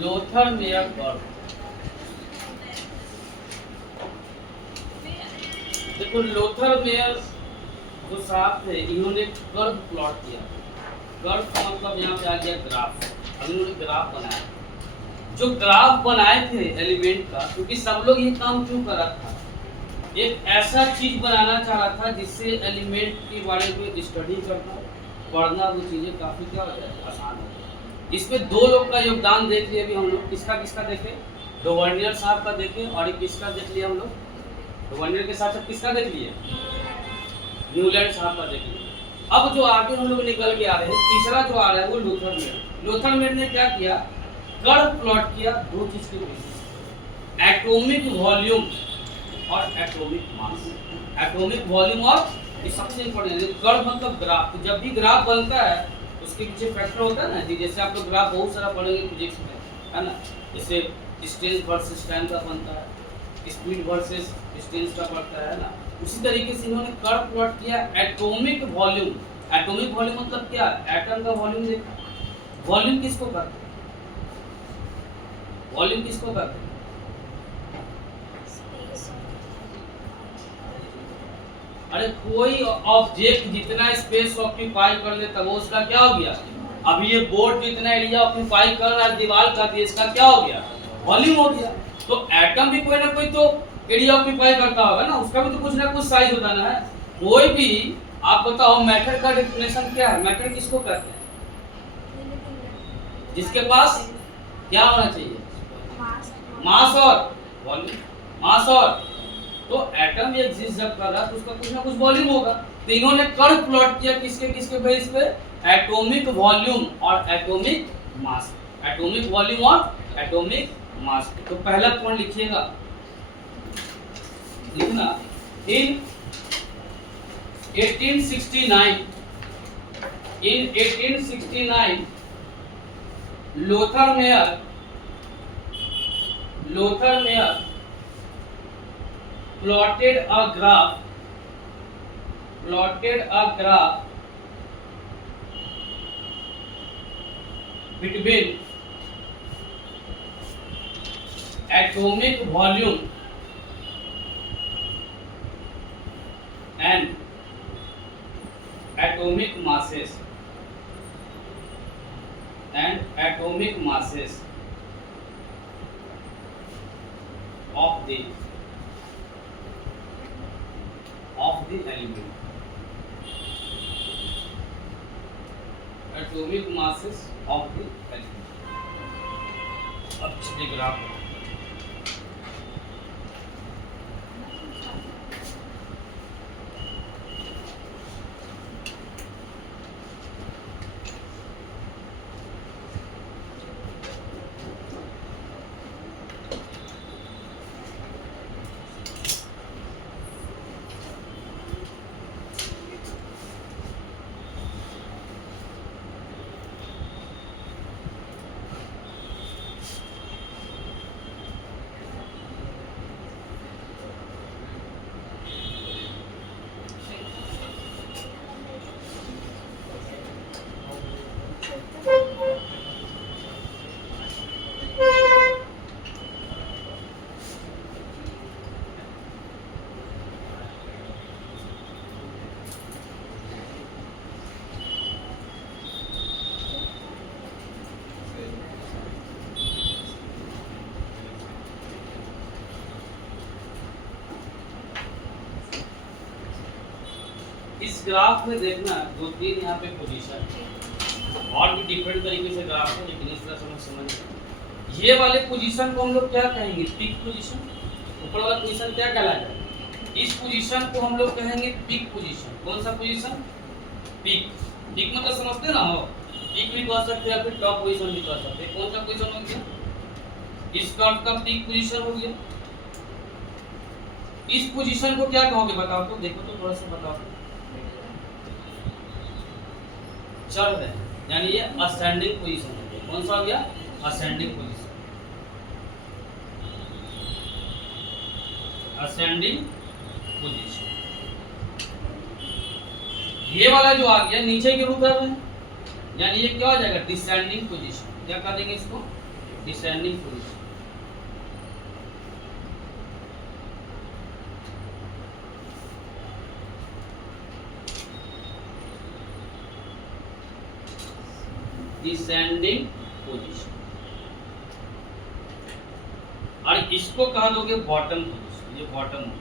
Lothar Meyer curve. देखो Lothar Meyer जो साहब थे इन्होंने कर्व प्लॉट किया। कर्व का मतलब यहाँ पे आ गया ग्राफ। अब इन्होंने ग्राफ बनाया। जो ग्राफ बनाए थे एलिमेंट का, क्योंकि सब लोग ये काम क्यों कर रहा था, एक ऐसा चीज बनाना चाह रहा था जिससे एलिमेंट के बारे में स्टडी करना पढ़ना वो चीजें काफी क्या हो जाए आसान हो जाए। इसमें दो लोग का योगदान देख लिए अभी हम लोग। किसका किसका देखे? डोवर्नियर साहब का देखे और एक किसका देख लिया हम लोग? डोवर्नियर के साथ साथ किसका देख लिए? न्यूलैंड साहब का देख लिए। अब जो आगे हम लोग निकल के आ रहे हैं, तीसरा जो आ रहा है वो लोथर मेयर। लोथर मेयर ने क्या किया? कर्व प्लॉट किया दो चीज के बेसिस, एटॉमिक वॉल्यूम और एटॉमिक मास। एटॉमिक वॉल्यूम और ये सबसे इंपॉर्टेंट है कर्व मतलब ग्राफ। तो जब भी ग्राफ बनता है उसके पीछे फैक्टर होता है ना जी। जैसे आप लोग ग्राफ बहुत सारा पढ़ेंगे फिजिक्स में, है ना। जैसे डिस्टेंस वर्सेस टाइम का बनता है, स्पीड वर्सेस डिस्टेंस का बनता है ना। उसी तरीके से इन्होंने कर्व प्लॉट किया एटॉमिक वॉल्यूम। एटॉमिक वॉल्यूम मतलब क्या? एटम का वॉल्यूम देखा। वॉल्यूम किसको कहते हैं? वॉल्यूम किसको कहते हैं? अरे कोई ऑब्जेक्ट जितना स्पेस ऑक्यूपाई कर ले तब उसका क्या हो गया? अभी ये बोर्ड जितना एरिया ऑक्यूपाई कर रहा है दीवार का, इसका क्या हो गया? वॉल्यूम हो गया। तो एटम भी कोई ना कोई तो एरिया ऑक्यूपाई करता होगा ना, उसका भी तो कुछ ना कुछ साइज होता ना है। कोई भी आप बताओ मैटर का डेफिनेशन क्या है? मैटर किसको कहते हैं? जिसके पास क्या होना चाहिए? मास और वॉल्यूम। मास और तो एटम एग्जिस्ट जब कर रहा है तो उसका कुछ ना कुछ वॉल्यूम होगा। तो इन्होंने कर्व प्लॉट किया किसके किसके बेस पे? एटॉमिक वॉल्यूम और एटॉमिक मास। एटॉमिक वॉल्यूम और एटॉमिक मास। तो पहला पॉइंट लिखिएगा, लिखना इन 1869 Lothar Meyer plotted a graph between atomic volume and atomic masses of the element. Atomic masses of the element. अब चलिए ग्राफ इस ग्राफ में देखना दो तीन यहाँ पे पोजीशन और भी डिफरेंट तरीके से ग्राफ है, लेकिन इस तरह समझ ये वाले पोजीशन को हम लोग क्या कहेंगे? Peak position. ऊपर वाला पोजीशन क्या कहलाएगा? इस पोजीशन को हम लोग कहेंगे पीक पोजीशन। कौन सा पोजीशन? पीक। पीक मतलब समझते ना हो, पीक भी कह सकते हैं, फिर टॉप पोजीशन भी कह सकते हैं। कौन सा पोजीशन हो गया? इस कर्व का पीक पोजीशन हो गया। इस पोजीशन को क्या कहोगे बताओ तो? देखो तो थोड़ा सा बताओ। चढ़ रहे हैं, यानी ये असेंडिंग पोजीशन हो गया। कौन सा हो गया? Ascending position. Ascending position. ये वाला जो आ गया नीचे के ऊपर में, यानी ये क्या हो जाएगा? Descending position. क्या कर देंगे इसको? Descending position. डिसेंडिंग पोजीशन, और इसको कहा दोगे बॉटम पोजीशन। ये बॉटम होगा।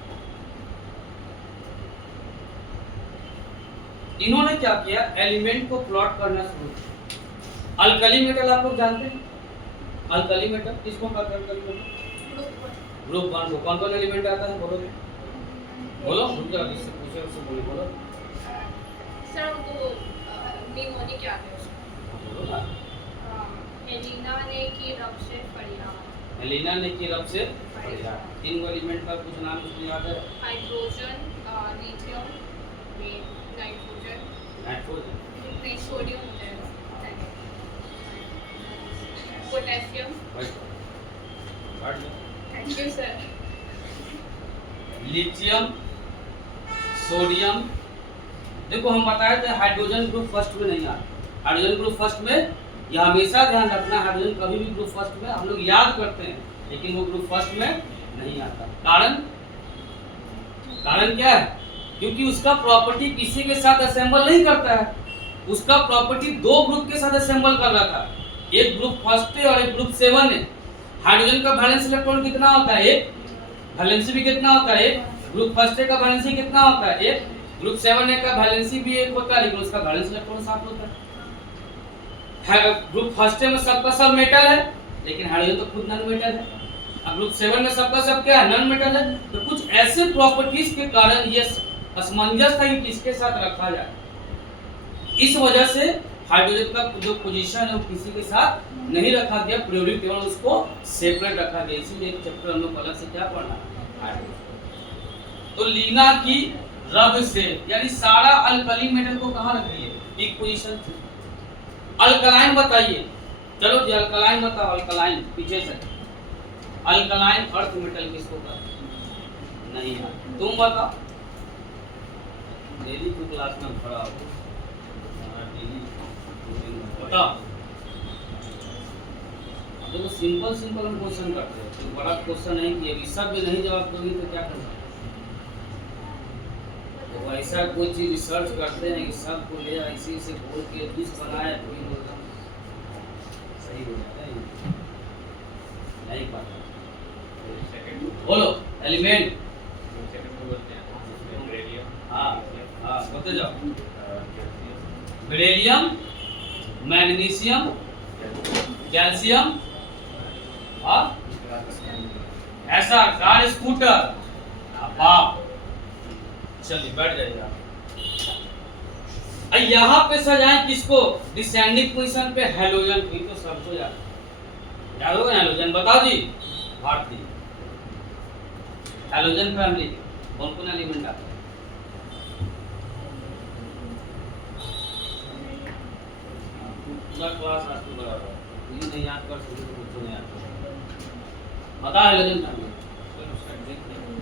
इन्होंने क्या किया, एलिमेंट को प्लॉट करना शुरू किया। अल्कली मेटल आप लोग जानते हैं, अल्कली मेटल किसको कहते हैं? अल्कली मेटल ग्रुप 1 को कौन कौन एलिमेंट आता है? बोलो बोलो, रुक जाओ, इससे पूछे उससे बोलो बोलो सर वो निमोनी क्या है उसको? बोलो ना। एलिना ने की रब से फरियाद। एलिना ने की रब से फरियाद। तीन एलिमेंट का कुछ नाम मुझे याद है। हाइड्रोजन, लिथियम, नाइट्रोजन, नहीं सोडियम होता है, potassium. Thank you sir. Lithium, sodium. देखो हम बताए थे हाइड्रोजन ग्रुप फर्स्ट में नहीं आता। हाइड्रोजन ग्रुप फर्स्ट में, यह हमेशा ध्यान रखना, हाइड्रोजन कभी भी ग्रुप फर्स्ट में हम लोग याद करते हैं, लेकिन वो ग्रुप फर्स्ट में नहीं आता। कारण क्या है? क्योंकि उसका प्रॉपर्टी किसी के साथ असेंबल नहीं करता है। उसका प्रॉपर्टी दो ग्रुप के साथ असेंबल कर रहा था, एक ग्रुप फर्स्ट है और एक ग्रुप 7 है। हाइड्रोजन का वैलेंस इलेक्ट्रॉन कितना होता है? एक। वैलेंसी भी कितना होता है? एक। ग्रुप फर्स्ट का वैलेंसी कितना होता है? एक। ग्रुप 7 का वैलेंसी भी एक होता है, लेकिन उसका वैलेंस इलेक्ट्रॉन 7 होता है। ग्रुप फर्स्ट में सबका सब मेटल है, लेकिन हाइड्रोजन तो खुद नॉन मेटल है। अब ग्रुप 7 में सबका सब क्या है? नॉन मेटल है। तो कुछ ऐसे प्रॉपर्टीज के कारण ये असमंजस था कि किसके साथ रखा जाए। इस वजह से हाइड्रोजन का जो पोजीशन है वो किसी के साथ नहीं रखा गया, पीरियोडिक टेबल उसको सेपरेट रखा गया। इसीलिए एक चैप्टर हम लोग अलग से क्या पढ़ना है। तो लीना की रब से, यानी सारा अल्कली मेटल को कहां रख दिए? एक पोजीशन थी। अल्कलाइन बताइए, चलो जी अल्कलाइन बताओ। अल्कलाइन पीछे से, अल्कलाइन अर्थ मेटल किसको कहते हैं? नहीं है, तुम बताओ। डेली की क्लास में खड़ा हो, बताओ। देखो सिंपल सिंपल हम क्वेश्चन करते हैं, तो बड़ा क्वेश्चन नहीं किया। अभी सब भी नहीं जवाब दोगे तो क्या करना? तो ऐसा कोई चीज रिसर्च करते हैं कि सबको ले ऐसे से बोल के डिश बनाए, कोई बोलता सही हो जाता है नहीं पता। बोलो एलिमेंट। हाँ हाँ बोलते जाओ। बेरिलियम, मैग्नीशियम, कैल्शियम और ऐसा कार स्कूटर। बाप, चलिए बैठ जाइए आप। यहाँ पे सजाएं किसको? डिसेंडिंग पोजीशन पे हैलोजन की। तो सबको याद होगा हैलोजन, बताओ जी। भारतीय हैलोजन फैमिली कौन कौन एलिमेंट आता है? पूरा क्लास आपको बराबर, ये नहीं याद कर सकते तो कुछ नहीं याद कर। बता हैलोजन फैमिली।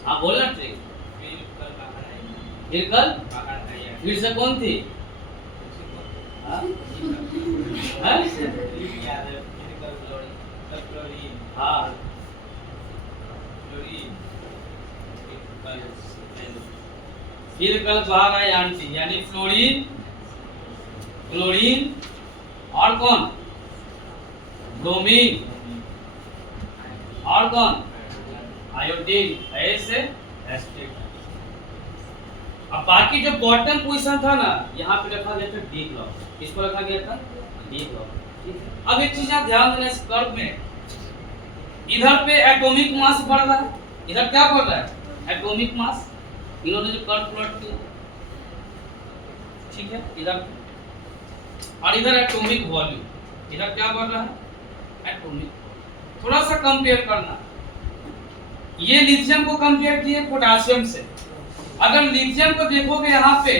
हाँ बोलना ट्रिक। फिर कल फिर से कौन थी? हाँ हाँ फिर कल बाहर आए आंटी, यानी फ्लोरीन, क्लोरीन और कौन? ब्रोमीन और कौन? आयोडीन। ऐसे एस्टेट। अब बाकी जो बॉटम पोजीशन था ना, यहाँ पे रखा गया था डी ब्लॉक। किसको रखा गया था? D block. अब एक चीज आप ध्यान देना इस कर्व में, इधर पे एटॉमिक मास बढ़ रहा है, इधर क्या बढ़ रहा है? Atomic mass. इन्होंने जो कर्व प्लॉट किया, ठीक है, इधर और इधर एटॉमिक वॉल्यूम। इधर क्या बढ़ रहा है? एटॉमिक। थोड़ा सा कंपेयर करना, ये लिथियम को कंपेयर किए पोटेशियम से। अगर लिथियम को देखोगे यहाँ पे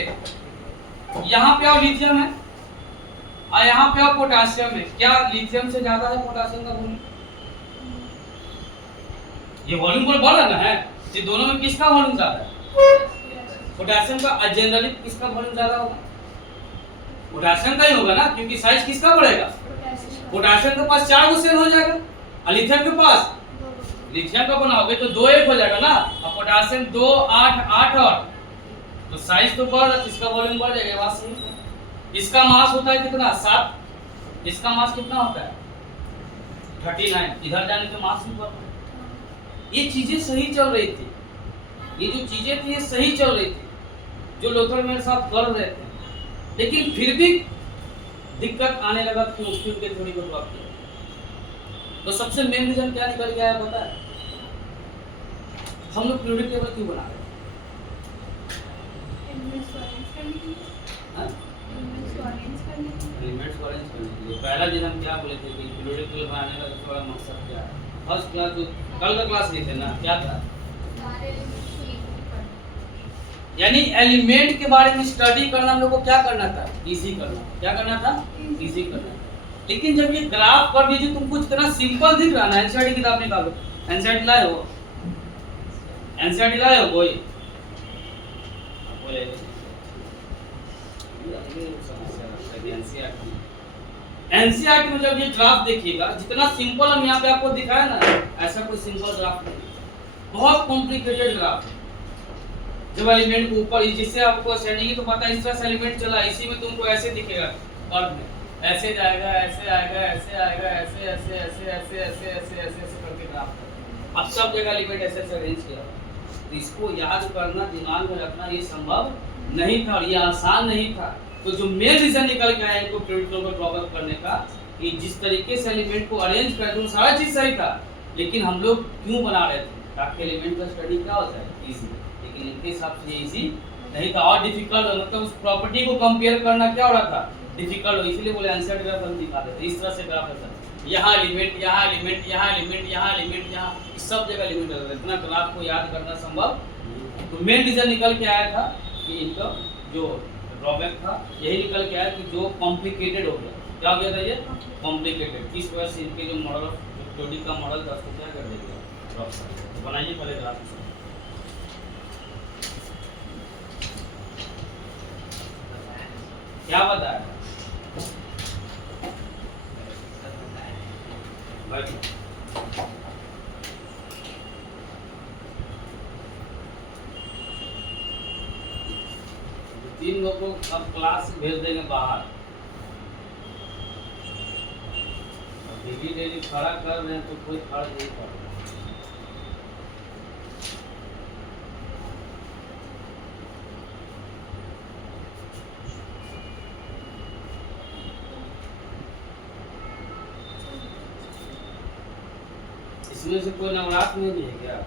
और लिथियम है और यहाँ पे और पोटेशियम है, क्या लिथियम से ज्यादा है पोटेशियम का वॉल्यूम? ये वॉल्यूम पर बढ़ रहा है। ये दोनों में किसका वॉल्यूम ज्यादा है? पोटेशियम का। जनरली किसका वॉल्यूम ज्यादा होगा? पोटेशियम का ही होगा ना, क्योंकि साइज किसका बढ़ेगा? पोटेशियम के पास 4 गो सेल हो जाएगा, और लिथियम के पास लिथियम का बनाओगे तो 2 8 हो जाएगा ना, और पोटेशियम 2 8 8 और तो साइज तो बढ़ रहा है, इसका वॉल्यूम बढ़ जाएगा। बात सही है। इसका मास होता है कितना 7, इसका मास कितना होता है 39, इधर जाने के मास भी बढ़ रहा है। ये चीजें सही चल रही थी, ये जो चीजें थी ये सही चल रही थी जो लोथर मेरे साथ कर रहे थे, लेकिन फिर भी दिक्कत आने लगा कि उसकी उनके थोड़ी बहुत बात की। तो सबसे मेन रीजन क्या निकल गया है पता है? हम लोग पीरियोडिक टेबल क्यों बना रहे हैं? एलिमेंट्स को अरेंज करने के लिए। पहला दिन हम क्या बोले थे कि पीरियोडिक टेबल बनाने का सबसे बड़ा मकसद क्या है? फर्स्ट क्लास जो कल का क्लास लिए थे ना, क्या था? यानी एलिमेंट के बारे में स्टडी करना हम लोग को क्या करना था? इजी करना। क्या करना था? इजी करना। लेकिन जब ये ग्राफ कर दीजिए तुमको इतना सिंपल दिख रहा ना, एनसीईआरटी किताब निकालो। एनसीईआरटी लाए हो? एनसीईआरटी लाए हो कोई? बोले एनसीईआरटी में जब ये ग्राफ देखिएगा, जितना सिंपल हम यहाँ पे आपको दिखाया ना, ऐसा कोई सिंपल ग्राफ नहीं, बहुत कॉम्प्लिकेटेड ग्राफ है। जब एलिमेंट को ऊपर, जिससे आपको असेंडिंग तो पता है इस तरह से एलिमेंट चला, इसी में तुमको ऐसे दिखेगा कर्व में, ऐसे जाएगा, ऐसे आएगा, ऐसे आएगा, ऐसे ऐसे ऐसे ऐसे ऐसे ऐसे ऐसे ऐसे करके ग्राफ। अब सब जगह एलिमेंट ऐसे ऐसे अरेंज किया, तो इसको याद करना, दिमाग में रखना ये संभव नहीं था और ये आसान नहीं था। तो जो मेन रीजन निकल के आया इनको पीरियोडिक टेबल ड्रॉ करने का, कि जिस तरीके से एलिमेंट को अरेंज कर दो सारा चीज सही था, लेकिन हम लोग क्यों बना रहे थे? ताकि एलिमेंट का स्टडी क्या होता है इजी, लेकिन इनके हिसाब से इजी नहीं था और डिफिकल्ट, मतलब उस प्रॉपर्टी को कंपेयर करना क्या हो रहा था? डिफिकल्ट। इसलिए बोले आंसर ग्राफ हम दिखा देते इस तरह से ग्राफ रहता है, यहाँ एलिमेंट, यहाँ एलिमेंट, यहाँ एलिमेंट, यहाँ एलिमेंट, यहाँ सब जगह एलिमेंट रहता है। इतना ग्राफ को याद करना संभव। तो मेन रीजन निकल के आया था कि इनका जो ड्रॉबैक था यही निकल के आया कि जो कॉम्प्लिकेटेड हो गया। क्या हो गया था ये? कॉम्प्लिकेटेड। किस वजह से इनके जो मॉडल जो का मॉडल था उसको क्या कर देगा? ड्रॉप कर देगा। तो बनाइए पहले ग्राफ। क्या बताया? तीन लोगों को अब क्लास भेज देंगे बाहर। डेली डेली खड़ा कर रहे हैं तो कोई खड़ा नहीं कर रहा। इसमें से कोई नवरात्र में भी है क्या?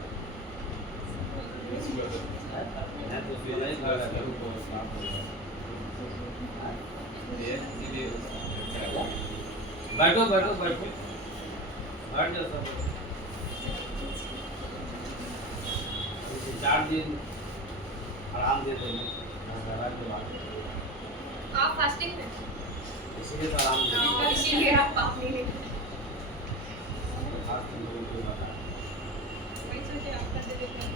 बैठो बैठो बैठो, बैठ जाओ सब। 4 दिन आराम दे देंगे आप फास्टिंग में, इसलिए तो आराम दे इसीलिए आप पानी ले वही सोचे आपका दे देते हैं।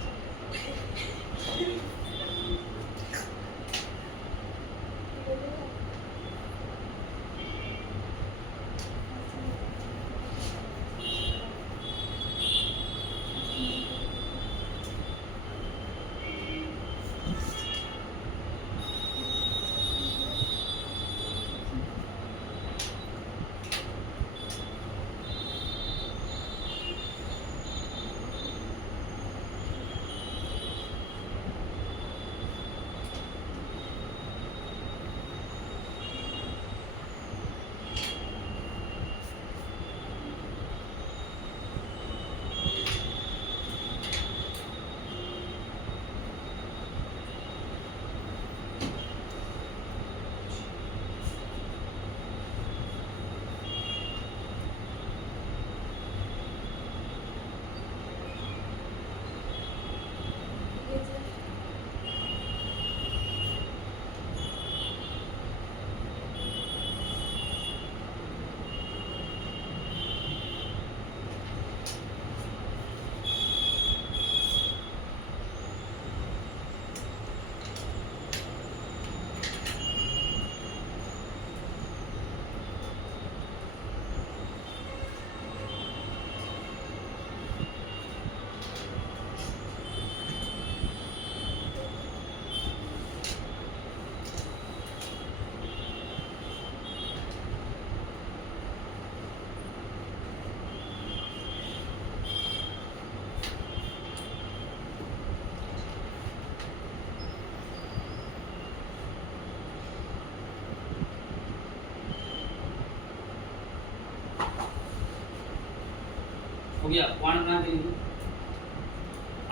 हो गया, पॉइंट बना के लिखो।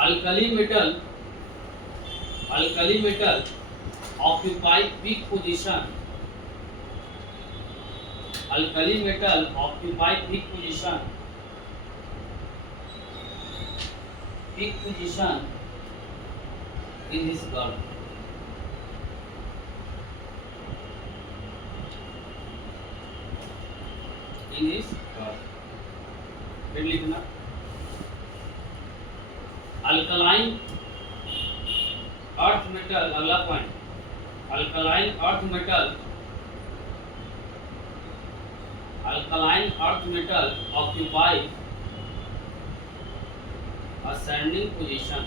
Alkali metal occupy peak position, alkali metal occupy peak position in this curve. In this curve. फिर लिखना अल्कलाइन अर्थ मेटल, अगला point, alkaline earth metal occupy ascending position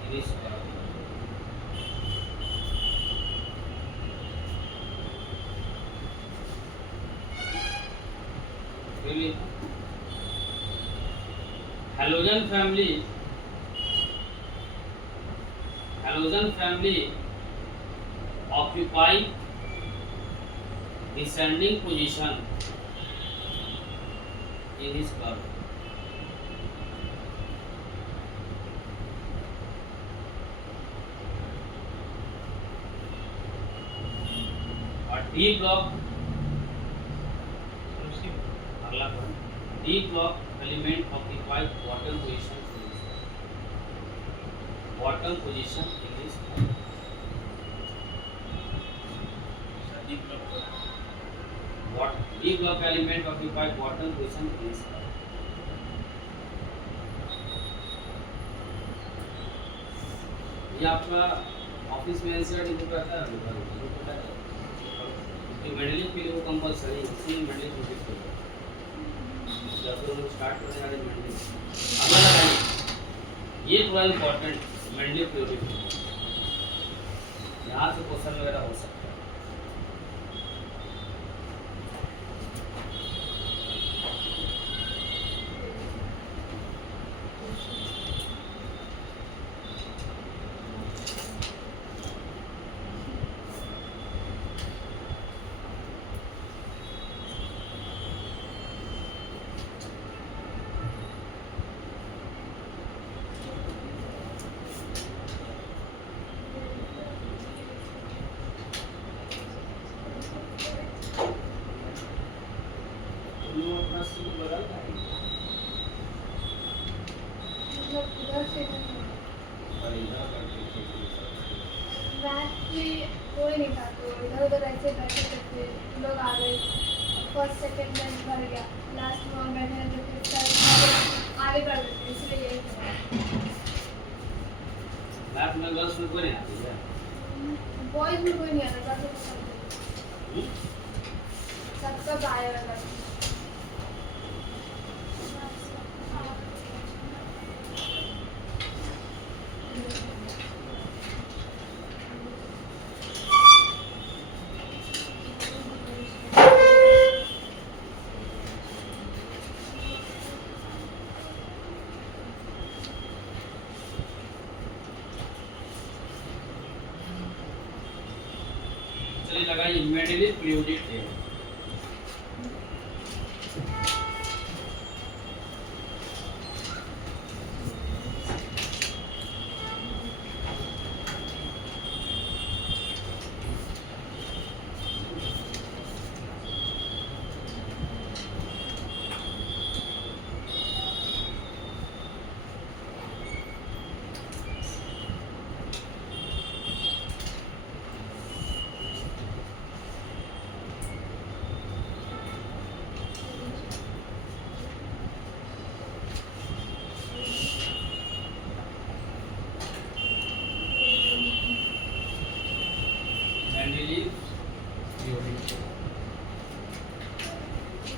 in this curve. Really, halogen family occupy descending position in this curve. और D block, अगला point, D block element occupies bottom position in this curve. Bottom position in this curve. What D block element occupy bottom position in this curve. ये आपका office में NCERT book रहता है, तो meddling के लिए वो कंपलसरी है, इसी मेडलिंग को फिक्स करो या फिर हम स्टार्ट करने वाले मेडलिंग। अगला लगाइए, ये थोड़ा इम्पोर्टेंट मेडलिंग प्योरिटी, यहाँ से क्वेश्चन वगैरह हो सकता है। कोई नहीं था, तो इधर उधर ऐसे बैठे थे, लोग आ गए, फर्स्ट सेकंड बेंच भर गया, लास्ट में हम बैठे हैं, तो फिर आगे कर देते, इसलिए यही मैथ में गर्ल्स में कोई नहीं आती है, बॉयज में कोई नहीं आता, सबका बाहर लगा। चलिए लगाइए मेडली पीरियोडिक टेबल।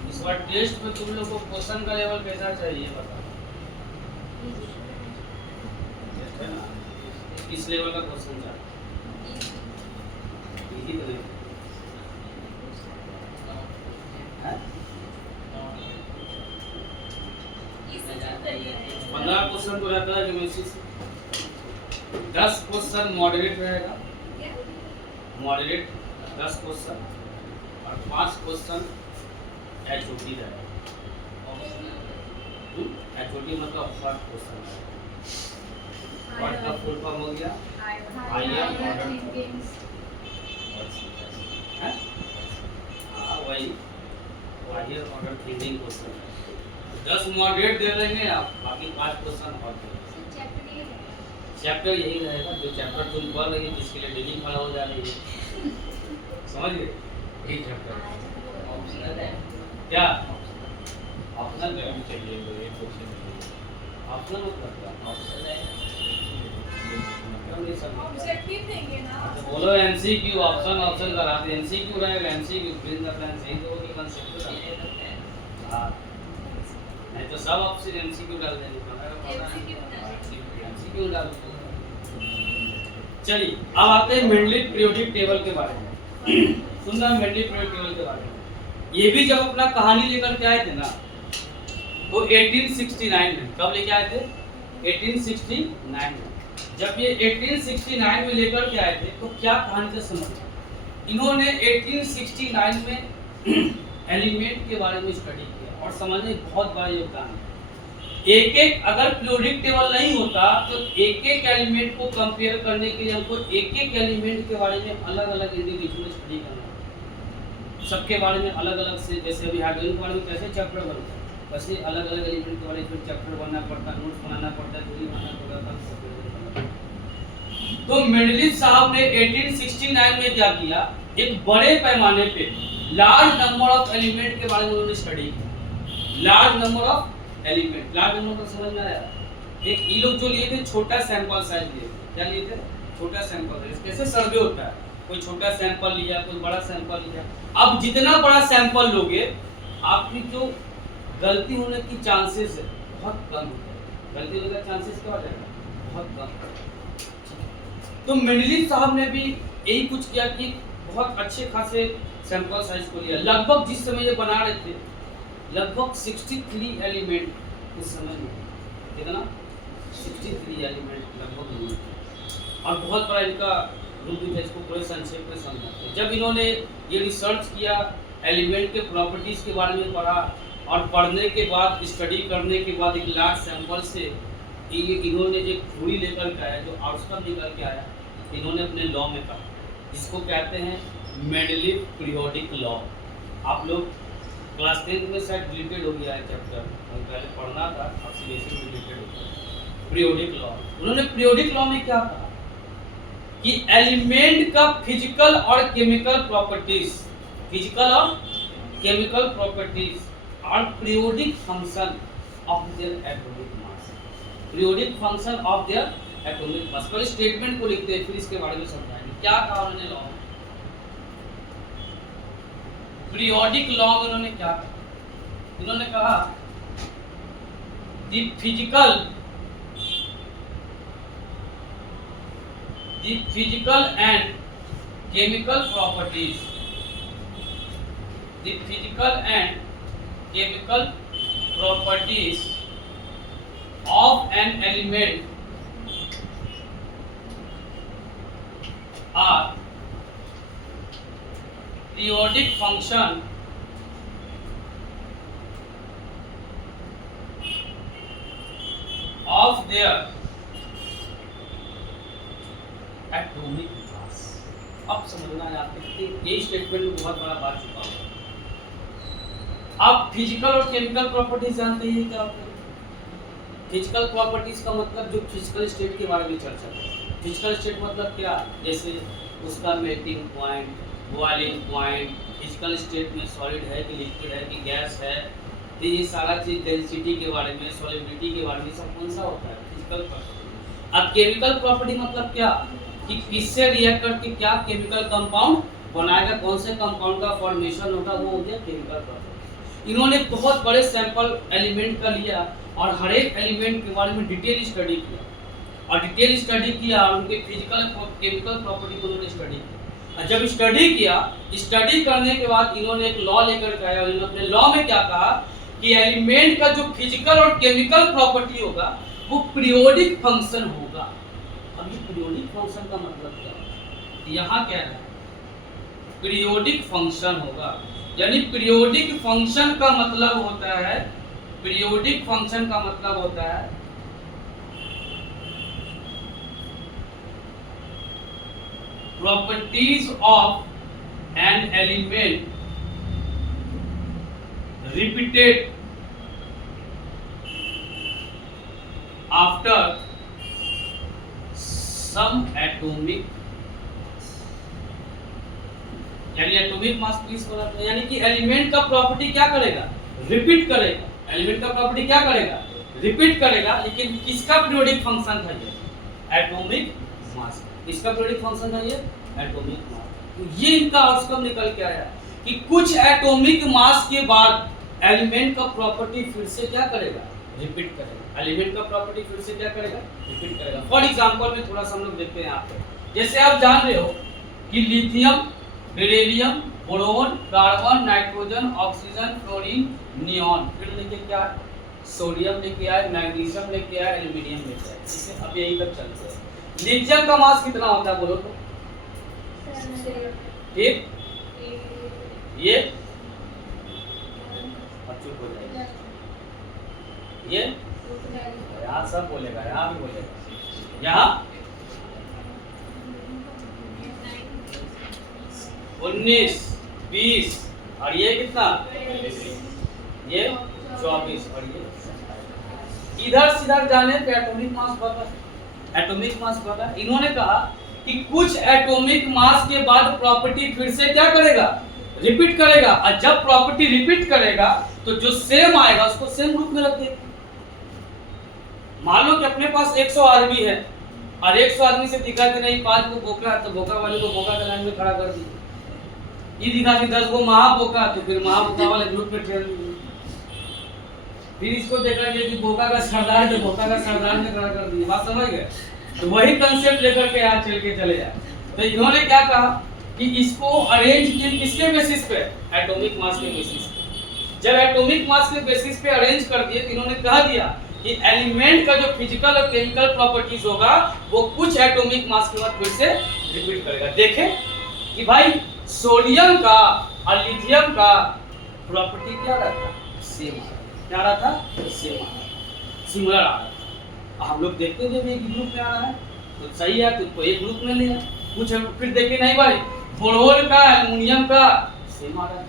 इस बार टेस्ट में तुम लोग को क्वेश्चन का लेवल कैसा चाहिए बता, किस लेवल का क्वेश्चन चाहिए? इजी तो नहीं है? 15 क्वेश्चन तो रहता है केमिस्ट्री से, 10 क्वेश्चन मॉडरेट रहेगा, मॉडरेट 10 क्वेश्चन और 5 क्वेश्चन HOD रहेगा। HOD मतलब शॉर्ट क्वेश्चन है। व्हाट का फुल फॉर्म हो गया? हायर ऑर्डर है। हाँ वही हायर ऑर्डर थिंकिंग क्वेश्चन है। 10 मॉडरेट दे देंगे आप, बाकी 5 क्वेश्चन और चैप्टर यही रहेगा जो चैप्टर तुम पढ़ रही है, जिसके लिए डेली खड़ा हो जा रही है। समझ गए? यही चैप्टर ऑप्शनल है क्या? ऑप्शनल चाहिए तो एक क्वेश्चन ऑप्शनल मतलब क्या? ऑप्शनल है ऑब्जेक्टिव देंगे ना। तो बोलो MCQ ऑप्शन ऑप्शन करा दे। MCQ रहेगा, MCQ प्रिंट द प्लान सही तो होगी कंसेप्ट का। हां नहीं तो सब ऑप्शन MCQ डाल देंगे। MCQ डाल दो। चलिए अब आते हैं मेंडली पीरियोडिक टेबल के बारे में। सुनना मेंडली पीरियोडिक टेबल के बारे में। ये भी जब अपना कहानी लेकर के आए थे ना, वो 1869 में। कब लेके आए थे? 1869 में। जब ये 1869 में लेकर के आए थे तो क्या कहानी था समझ। इन्होंने 1869 में एलिमेंट के बारे में स्टडी किया और समझने में बहुत बड़ा योगदान है। एक अगर पीरियोडिक टेबल नहीं होता तो एक एलिमेंट को कंपेयर करने के लिए हमको एक एलिमेंट के बारे में अलग अलग इंडिविजुअल स्टडी करना होता। सबके बारे में अलग अलग से, जैसे अभी हाइड्रोजन के बारे में कैसे चैप्टर बनता है, वैसे अलग अलग एलिमेंट के बारे में चैप्टर बनना पड़ता है, नोट्स बनाना पड़ता है, थ्योरी बनाना पड़ता है। तो मेंडलीव साहब ने 1869 में क्या किया, एक बड़े पैमाने पे लार्ज नंबर ऑफ एलिमेंट के बारे में उन्होंने स्टडी किया। Large number of element, large number तो समझ में आया। एक ये लोग जो लिए थे छोटा सैंपल साइज लिए, क्या लिए थे? छोटा सैंपल साइज। कैसे सर्वे होता है, कोई छोटा सैंपल लिया, कोई बड़ा सैंपल लिया। अब जितना बड़ा सैंपल लोगे आपकी जो गलती होने की चांसेस है बहुत कम होता है। गलती होने का चांसेस क्या हो जाएगा? बहुत कम। तो मेंडलीव साहब ने भी यही कुछ किया कि बहुत अच्छे खासे सैंपल साइज को लिया। लगभग जिस समय ये बना रहे थे लगभग 63 एलिमेंट उस समय में, कितना? 63 एलिमेंट लगभग हुए। और बहुत बड़ा इनका रूप भी था, इसको पूरे संक्षेप में समझाते हैं। जब इन्होंने ये रिसर्च किया, एलिमेंट के प्रॉपर्टीज के बारे में पढ़ा और पढ़ने के बाद स्टडी करने के बाद एक लार्ज सैंपल से इन्होंने एक थ्योरी लेकर के आया, जो आउटकम निकल के आया, इन्होंने अपने लॉ में कहा, जिसको कहते हैं मेंडलीव पीरियोडिक लॉ। आप लोग क्लास 10 में शायद डिलीटेड हो गया है चैप्टर, पहले पढ़ना था, अब सीबीएसई में डिलीटेड हो गया पीरियोडिक लॉ। उन्होंने पीरियोडिक लॉ में क्या कहा कि एलिमेंट का फिजिकल और केमिकल प्रॉपर्टीज, फिजिकल और केमिकल प्रॉपर्टीज और periodic function of their atomic mass, periodic function of their atomic mass. पहले स्टेटमेंट को लिखते हैं, फिर इसके बारे में समझाएंगे क्या कहा उन्होंने लॉ। पीरियोडिक लॉ में उन्होंने क्या कहा? इन्होंने कहा the physical and chemical properties, the physical and chemical properties of an element are periodic function of their atomic mass। अब समझना है आपके यही स्टेटमेंट में बहुत बड़ा बात छुपा हुआ है। आप फिजिकल और केमिकल प्रॉपर्टीज जानते हैं क्या होता है? फिजिकल प्रॉपर्टीज का मतलब जो फिजिकल स्टेट के बारे में चर्चा है। फिजिकल स्टेट मतलब क्या? जैसे उसका melting point, boiling point, physical state में सॉलिड है कि लिक्विड है कि गैस है, तो ये सारा चीज डेंसिटी के बारे में, सॉलिबिलिटी के बारे में सब कौन सा होता है? Physical property. अब केमिकल प्रॉपर्टी मतलब क्या कि किससे रिएक्ट करके क्या केमिकल कंपाउंड बनाएगा, कौन से कंपाउंड का फॉर्मेशन होगा, वो हो गया केमिकल प्रॉपर्टी। इन्होंने बहुत बड़े सैंपल एलिमेंट का लिया और हर एक एलिमेंट के बारे में डिटेल स्टडी किया और डिटेल स्टडी किया और उनके फिजिकल केमिकल प्रॉपर्टी को उन्होंने स्टडी किया। जब स्टडी किया, स्टडी करने के बाद इन्होंने एक लॉ लेकर के आया और इन्होंने अपने लॉ में क्या कहा कि एलिमेंट का जो फिजिकल और केमिकल प्रॉपर्टी होगा वो पीरियोडिक फंक्शन होगा। अब ये पीरियोडिक फंक्शन का मतलब क्या है? यहाँ क्या है पीरियोडिक फंक्शन होगा। यानी पीरियोडिक फंक्शन का मतलब होता है, पीरियोडिक फंक्शन का मतलब होता है properties of an element repeated after some atomic, यानी एटॉमिक मास प्लीज बनाते हैं, यानी कि एलिमेंट का प्रॉपर्टी क्या करेगा, रिपीट करेगा। एलिमेंट का प्रॉपर्टी क्या करेगा, रिपीट करेगा। लेकिन किसका पीरियोडिक फंक्शन था ये, एटॉमिक मास। इसका पीरियोडिक फंक्शन था ये एटॉमिक मास। तो ये इनका आउटकम निकल के आया कि कुछ एटॉमिक मास के बाद एलिमेंट का प्रॉपर्टी फिर से क्या करेगा, रिपीट करेगा। एलिमेंट का प्रॉपर्टी फिर से क्या करेगा, रिपीट करेगा। फॉर एग्जांपल में थोड़ा सा हम लोग देखते हैं यहाँ पे, जैसे आप जान रहे हो कि lithium, beryllium, boron, carbon, nitrogen, oxygen, fluorine, neon, फिर लेके क्या है, सोडियम लेके आए, मैग्नीशियम लेके आए, एल्यूमिनियम लेके आए। ठीक है, अब यही तक चलते हैं। लिथियम का मास कितना होता है बोलो तो, ठीक, ये चुप हो जाएगा, ये यहाँ सब बोलेगा, यहाँ भी बोलेगा, यहाँ 19, 20 और ये कितना, ये 24 और ये इधर सीधर जाने पे एटॉमिक मास बढ़ा, एटॉमिक मास बढ़ा। इन्होंने कहा कि कुछ एटॉमिक मास के बाद प्रॉपर्टी फिर से क्या करेगा, रिपीट करेगा। और जब प्रॉपर्टी रिपीट करेगा तो जो सेम आएगा उसको सेम ग्रुप में रख देगा। मान लो कि अपने पास 100 आदमी है और 100 आदमी से दिखा कि नहीं 5 को बोका है, तो बोका वाले को बोका के लाइन में खड़ा कर दिया। ये दिखा कि 10 को महाबोका, तो फिर महाबोका वाले ग्रुप में ठहर दिया। फिर इसको देखा गया कि बोका का सरदार है, तो बोका का सरदार में खड़ा कर दिया। बात समझ गए? तो वही कंसेप्ट लेकर के यहाँ चल के चले जाए। तो इन्होंने क्या कहा कि इसको अरेंज किया किसके बेसिस पे, एटॉमिक मास के बेसिस पे। जब एटॉमिक मास के बेसिस पे अरेंज कर दिए तो इन्होंने कह दिया कि एलिमेंट का जो फिजिकल और केमिकल प्रॉपर्टीज होगा वो कुछ एटॉमिक मास के बाद फिर से रिपीट करेगा। देखें कि भाई सोडियम का और लिथियम का प्रॉपर्टी क्या रहता है, सेम। क्या रहा था, सेम, सिमिलर आ रहा था। हम लोग देखते थे एक ग्रुप में आ रहा है तो सही है, तो एक ग्रुप में लिया। कुछ हम फिर देखे नहीं भाई बोरोन का, एल्युमिनियम का सेम आ रहा था।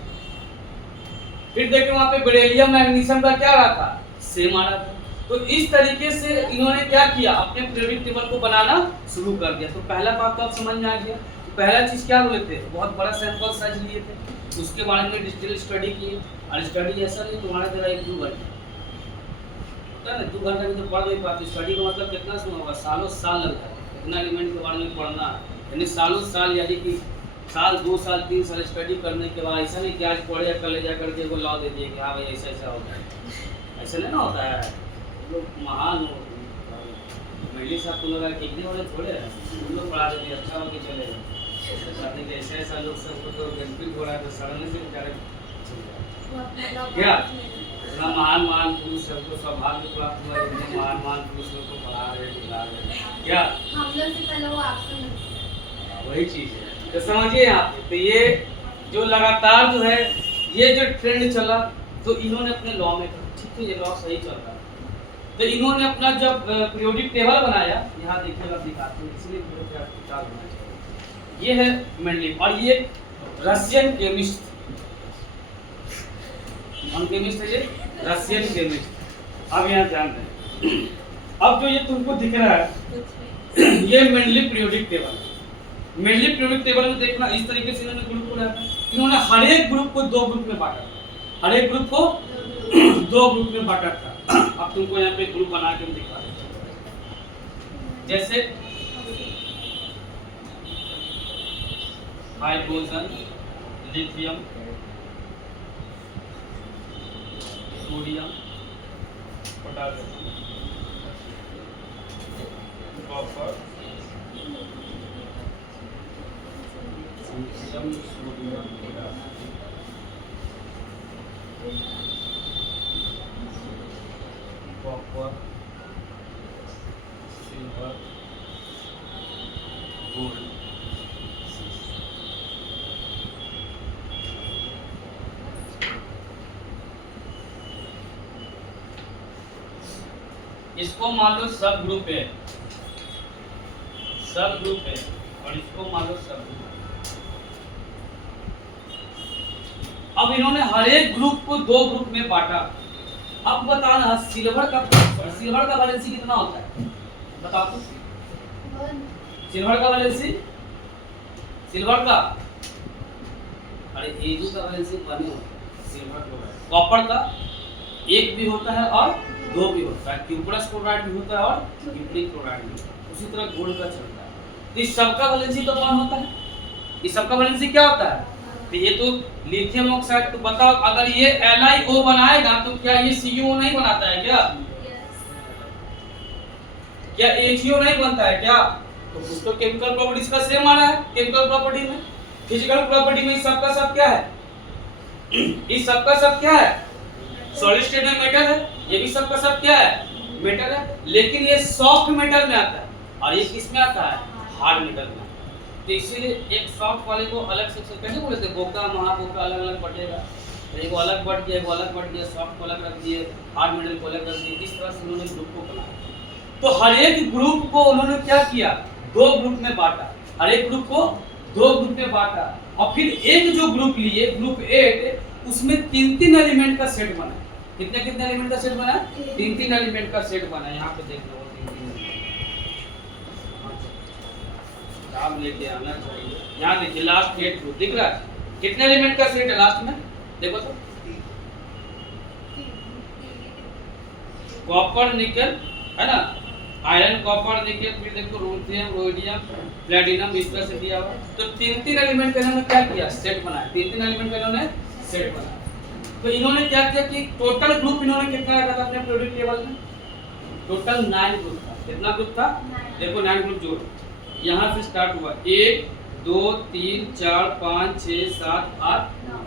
फिर देखे वहां पे बेरिलियम, मैग्नीशियम का क्या आ रहा था, सेम आ रहा था। तो इस तरीके से इन्होंने क्या किया, अपने पीरियोडिक टेबल को बनाना शुरू कर दिया। तो पहला बात तो आप समझ में आ गया। तो पहला चीज क्या हुए थे, बहुत बड़ा सैंपल साइज लिए थे, उसके बारे में डिटेल स्टडी की। और स्टडी ऐसा नहीं तुम्हारा जरा 1-2 घंटे होता है ना, 2 घंटे में तो पढ़ नहीं पाते। स्टडी का मतलब कितना समय होगा, सालों साल लगता है इतना एलिमेंट के बारे में पढ़ना। यानी सालों साल, यानी कि साल 2 साल 3 साल स्टडी करने के बाद ऐसा नहीं कि आज पढ़े या कल जा करके वो लॉ दे दिए कि हाँ भाई ऐसा ऐसा होता है, ऐसा नहीं ना होता है। लोग महान हो, मेरे साथ तुम लोग टिकने वाले थोड़े हैं, तुम लोग पढ़ा देते अच्छा हो कि चले साथ में ऐसे ऐसा लोग सबको तो बेनिफिट हो रहा है, तो सड़ने से बेचारे क्या इतना महान महान पुरुष सबको सौभाग्य प्राप्त हुआ, इतने महान महान पुरुष लोग को पढ़ा रहे दिला रहे, क्या हम लोग से पहले वो आपसे वही चीज है। तो समझिए यहाँ पे, तो ये जो लगातार जो है ये जो ट्रेंड चला, तो इन्होंने अपने लॉ में कहा ठीक है ये लॉ सही चल रहा है। तो इन्होंने अपना जब पीरियोडिक टेबल बनाया, यहाँ देखिएगा दिखाते हैं, इसलिए होना चाहिए। ये है मेंडलीव और ये रशियन केमिस्ट, कौन केमिस्ट है ये, रशियन केमिस्ट। अब यहाँ ध्यान दें, अब जो ये तुमको दिख रहा है ये Mendeleev periodic table. Mendeleev periodic table में देखना इस तरीके से इन्होंने ग्रुप को रखा है। इन्होंने हर एक ग्रुप को 2 ग्रुप में बांटा था, हर एक ग्रुप को 2 ग्रुप में बांटा था। अब तुमको यहाँ पे ग्रुप बना के दिखा देते हैं। जैसे hydrogen, lithium, sodium, potassium, copper, sodium, potassium, copper, silver, gold, इसको मान लो सब ग्रुप है, सब ग्रुप है, और इसको मान लो सब ग्रुप। अब इन्होंने हर एक ग्रुप को दो ग्रुप में बांटा। अब बताना सिल्वर का वैलेंसी कितना होता है, बताओ तो। सिल्वर का वैलेंसी, सिल्वर का, अरे Ag का वैलेंसी 1 होता है सिल्वर क्लोराइड। कॉपर का 1 भी होता है और 2 भी होता है, क्यूप्रस क्लोराइड भी होता है और क्यूप्रिक क्लोराइड भी होता है। उसी तरह गोल्ड का चलता है। तो इस सबका वैलेंसी तो 1 होता है। इस सबका वैलेंसी क्या होता है, तो ये तो लिथियम ऑक्साइड। तो बताओ अगर ये LiO बनाएगा तो क्या ये CuO नहीं बनाता है क्या? क्या HCO नहीं बनता है क्या? तो कुछ तो केमिकल प्रॉपर्टीज का सेम आ रहा है। केमिकल प्रॉपर्टी में, फिजिकल प्रॉपर्टी में इस सबका सब क्या है, इस सबका सब क्या है, सॉलिड स्टेट में मेटल है। ये भी सबका सब क्या है, मेटल है। लेकिन ये सॉफ्ट मेटल में आता है और ये किस में आता है, हार्ड मेटल में। तो इसीलिए एक सॉफ्ट वाले को अलग से कैसे बोले थे, बोका महाबोका अलग अलग बटेगा। तो एक अलग बढ़ गया, एक अलग बढ़ गया, सॉफ्ट को अलग रख दिए, हार्ड मेटल को अलग रख दिए। इस तरह से उन्होंने ग्रुप को बनाया। तो हर एक ग्रुप को उन्होंने क्या किया, दो ग्रुप में बांटा। हर एक ग्रुप को दो ग्रुप में बांटा और फिर एक जो ग्रुप लिए, ग्रुप 8, उसमें 3-3 एलिमेंट का सेट बना। कितने कितने एलिमेंट का सेट बना, 3-3 एलिमेंट का सेट बना। यहाँ पे देख लो 3-3 आप लेके आना चाहिए। यहाँ देखिए लास्ट 8 ग्रुप दिख रहा है, कितने एलिमेंट का सेट है लास्ट में, देखो तो। कॉपर निकल है ना, आयरन कॉपर निकल, फिर देखो रोथियम रोडियम प्लैटिनम, इस तरह से दिया हुआ। तो 3-3 एलिमेंट का इन्होंने क्या किया, सेट बनाया। 3-3 एलिमेंट का इन्होंने सेट बनाया। तो इन्होंने क्या किया कि टोटल ग्रुप इन्होंने कितना रखा था अपने पीरियोडिक टेबल में, टोटल 9 ग्रुप था। कितना ग्रुप था, देखो 9 ग्रुप जोड़ो। यहाँ से स्टार्ट हुआ 1 2 3 4 5 6 7 8 9।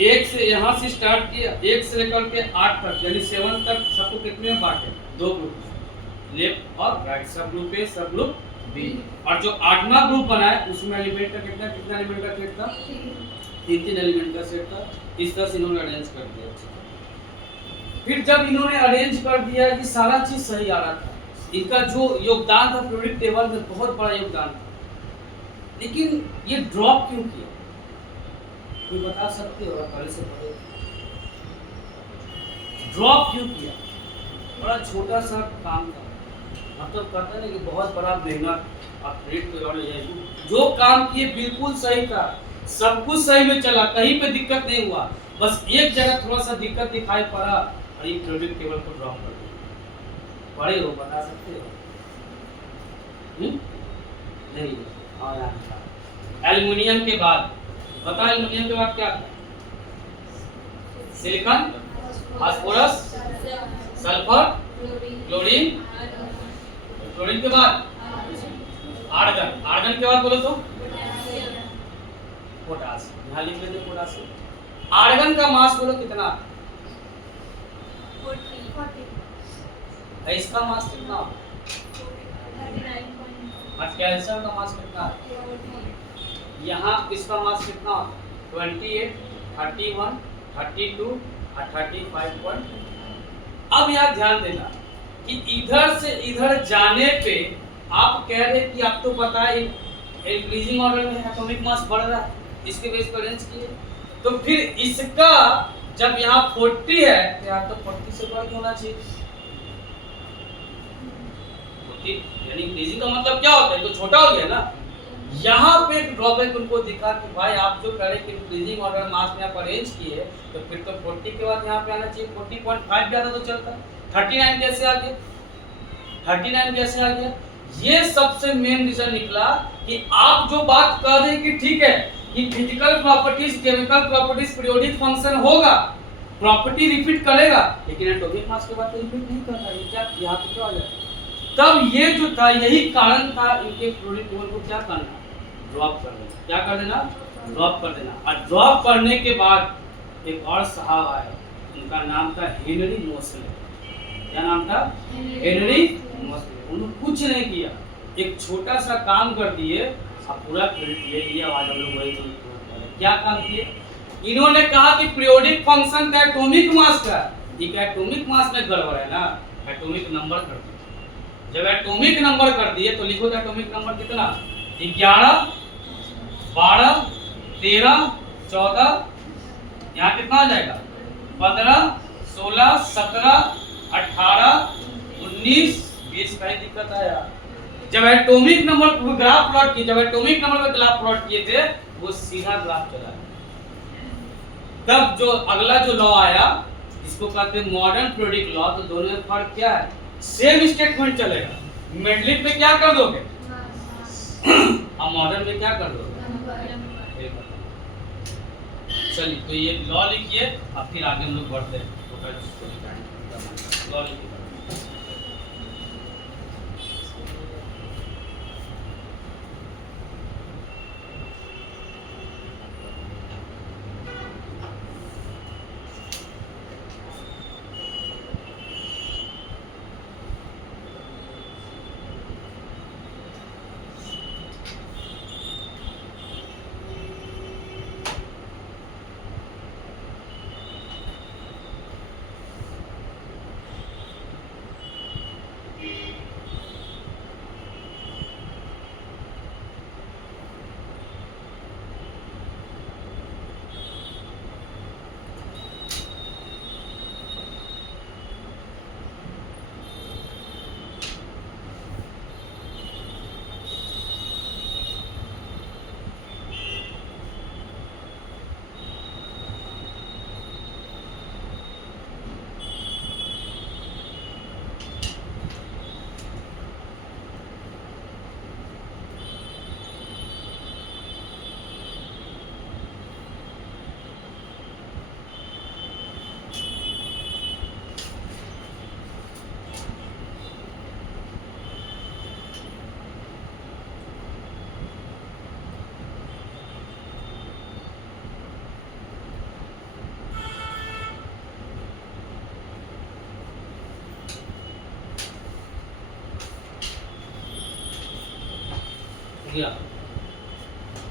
1 से यहाँ से स्टार्ट किया, 1 से लेकर के 8 तक यानी 7 तक सबको कितने में बांटे, 2 ग्रुप, लेफ्ट और राइट, सब ग्रुप A सब ग्रुप B। और जो 8वां ग्रुप बनाया उसमें एलिमेंट का कितना एलिमेंट का सेट था, 3-3 एलिमेंट का सेट था। इस तरह से इन्होंने अरेंज कर दिया। फिर जब इन्होंने अरेंज कर दिया, ये सारा चीज सही आ रहा था, इनका जो योगदान था पीरियोडिक टेबल में बहुत बड़ा योगदान था, लेकिन ये ड्रॉप क्यों किया, कोई बता सकते हो? पहले से पढ़े, ड्रॉप क्यों किया? बड़ा छोटा सा काम था, मतलब कहते हैं ना कि बहुत बड़ा मेहनत आप जो काम किए बिल्कुल सही था, सब कुछ सही में चला, कहीं पे दिक्कत नहीं हुआ, बस एक जगह थोड़ा सा दिक्कत दिखाई पड़ा और ये पीरियोडिक टेबल को ड्रॉप कर दिया। पढ़े हो, बता सकते हो? नहीं। और यहाँ एल्युमिनियम के बाद बता, एल्युमिनियम के बाद क्या था, silicon, phosphorus, sulphur, chlorine, chlorine के बाद आर्गन, आर्गन के बाद बोलो तो पोटासियम। यहाँ लिख लेते पोटासियम। आर्गन का मास बोलो कितना, 40। इसका मास कितना, 39। और कैल्शियम का मास कितना, यहाँ इसका मास कितना, 28, 31, 32 और 35 अब यहाँ ध्यान देना कि इधर से इधर जाने पे आप कह रहे कि आप तो पता है इंक्रीजिंग ऑर्डर में एटॉमिक मास बढ़ रहा है, इसके बेस पर अरेंज किए। तो फिर इसका जब यहाँ 40 है तो यहाँ तो 40 से बढ़ होना चाहिए। 40 यानी इंक्रीजिंग का मतलब क्या होता है, तो छोटा हो गया ना। यहाँ पे एक ड्रॉबैक उनको दिखा कि भाई आप जो कह रहे कि इंक्रीजिंग ऑर्डर मास में आप अरेंज किए, तो फिर तो 40 के बाद यहाँ पे आना चाहिए, 40.5 भी आता तो चलता। 39 कैसे आ गया, 39 कैसे आ गया? ये सबसे मेन रीजन निकला कि आप जो बात कर रहे हैं कि ठीक है कि physical properties, chemical properties, periodic function होगा, प्रॉपर्टी रिपीट करेगा, लेकिन एटॉमिक मास के बाद तो रिपीट नहीं करता। ये क्या यहाँ पे क्या हो जाता? तब ये जो था, यही कारण था इनके पीरियोडिक टेबल को क्या करना, ड्रॉप कर देना। क्या कर देना, ड्रॉप कर देना। और ड्रॉप करने के बाद एक और साहब आए, उनका नाम था हेनरी मोसले। क्या नाम था, हेनरी मोसले। उन्होंने कुछ नहीं किया, एक छोटा सा काम कर दिए, अब पूरा क्रेडिट ले लिया। आज हम लोग वही क्या काम किए, इन्होंने कहा कि पीरियोडिक फंक्शन का एटॉमिक मास का, ठीक है एटॉमिक मास में गड़बड़ है ना, एटॉमिक नंबर कर दिए। जब एटॉमिक नंबर कर दिए तो लिखो एटॉमिक नंबर कितना, 11, 12, 13, 14, यहाँ कितना आ जाएगा, 15, 16, 17, 18, 19, 20 का ही दिक्कत है यार। जब एटॉमिक नंबर ग्राफ प्लॉट किए, जब एटॉमिक नंबर पे ग्राफ प्लॉट किए थे वो सीधा ग्राफ चला। तब जो अगला जो लॉ आया इसको कहते हैं मॉडर्न पीरियोडिक लॉ। तो दोनों में फर्क क्या है, सेम स्टेटमेंट चलेगा। मेंडलिक में क्या कर दोगे, अब मॉडर्न में क्या कर दोगे। चलिए तो ये लॉ लिखिए, अब फिर आगे हम लोग बढ़ते हैं। लॉ लिखिए।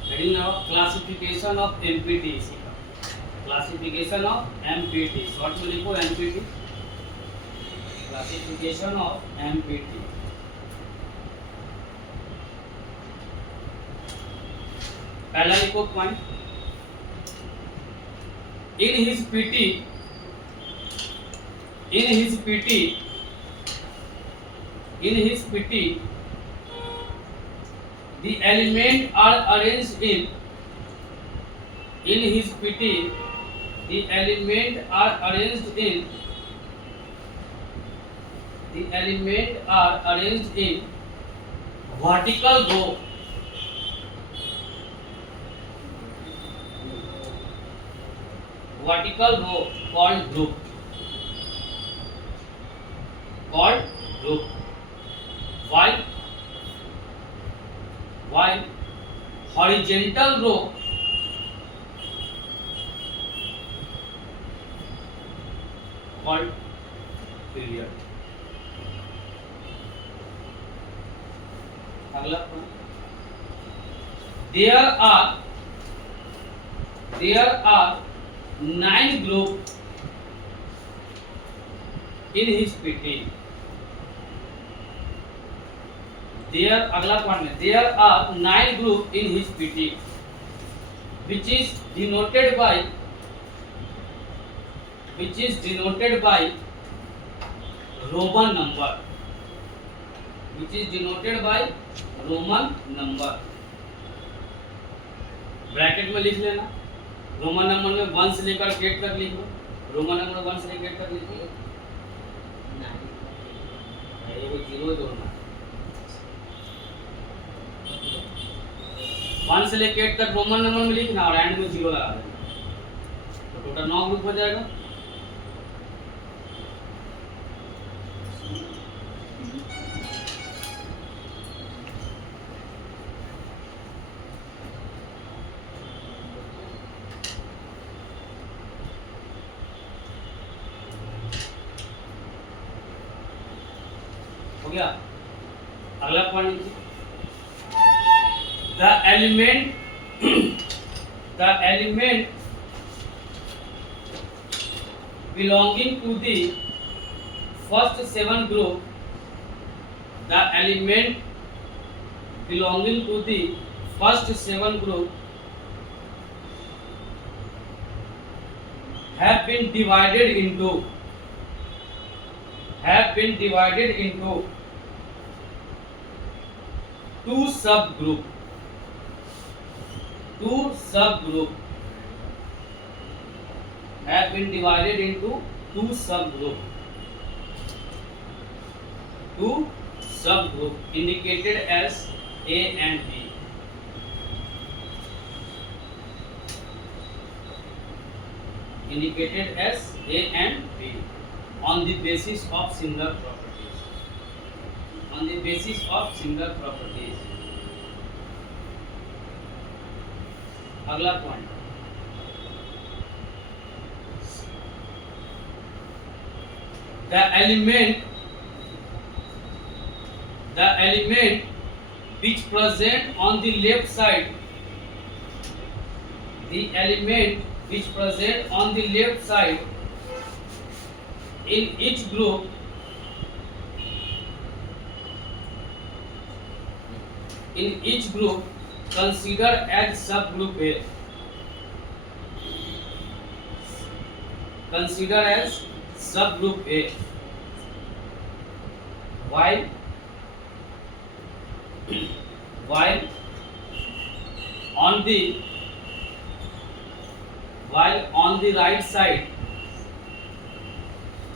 Heading now classification of MPT. Classification of MPT. Short में लिखो MPT. Classification of MPT. पहला लिखो point, in his PT the element are arranged in his PT the element are arranged in vertical row called group while horizontal row called period. अगला there are 9 groups in his PT. अगला point में there are 9 groups in his PT which is denoted by Roman number. Bracket में लिख लेना। Roman number में 1 से लेकर 8 तक लिख लो। रोमन नंबर 1 से लेकर 8 तक लिखिए। ये वो जीरो जोड़ना। 1 से लेकर 8 तक रोमन नंबर में लिखना और एंड में 0 लगा देना। तो टोटल 9 ग्रुप हो जाएगा। हो गया। अगला point, the element belonging to the first 7 group, the element belonging to the first 7 group have been divided into two subgroup have been divided into two subgroup indicated as A and B. Indicated as A and B on the basis of similar properties. अगला point, the element which present on the left side, in each group consider as subgroup A. While on the right side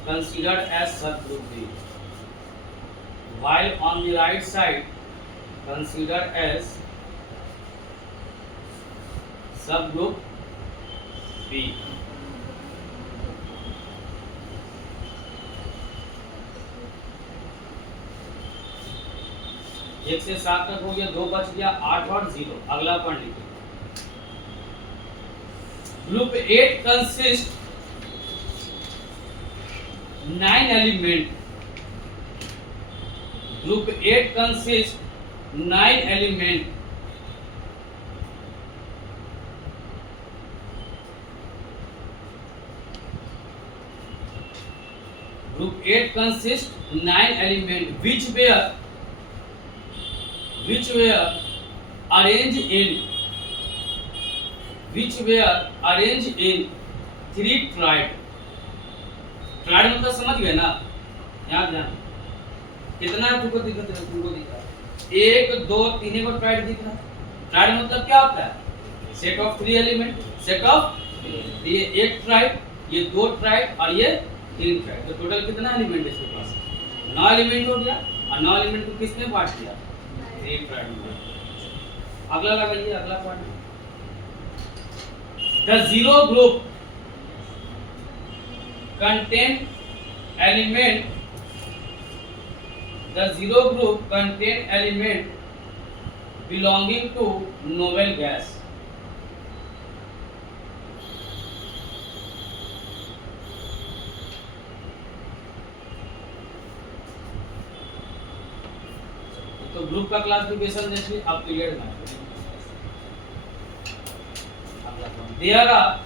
considered as subgroup B. While on the right side considered as subgroup B. एक से 7 तक हो गया, 2 बच गया, 8 और 0। अगला point लिखिए। Group 8 consist 9 element. Group 8 consist 9 element. Group 8 consists 9 elements which were arranged in 3 triad। Tried मतलब समझ गए ना, याद ध्यान कितना है तुमको दिख रहा है, 1 2 3 को ट्राइड दिख रहा है। ट्राइड मतलब क्या होता है? सेट ऑफ 3 एलिमेंट, ये एक ट्राइड, ये 2 ट्राइड और ये 3 ट्राइड। तो टोटल कितना एलिमेंट है इसके पास? 9 एलिमेंट हो गया। और 9 एलिमेंट को किसने बांट दिया? 3 ट्राइड में। अगला लगाइए, अगला point, the zero group contain element belonging to noble gas। तो ग्रुप का क्लासिफिकेशन देखिए अब पीरियड में। There are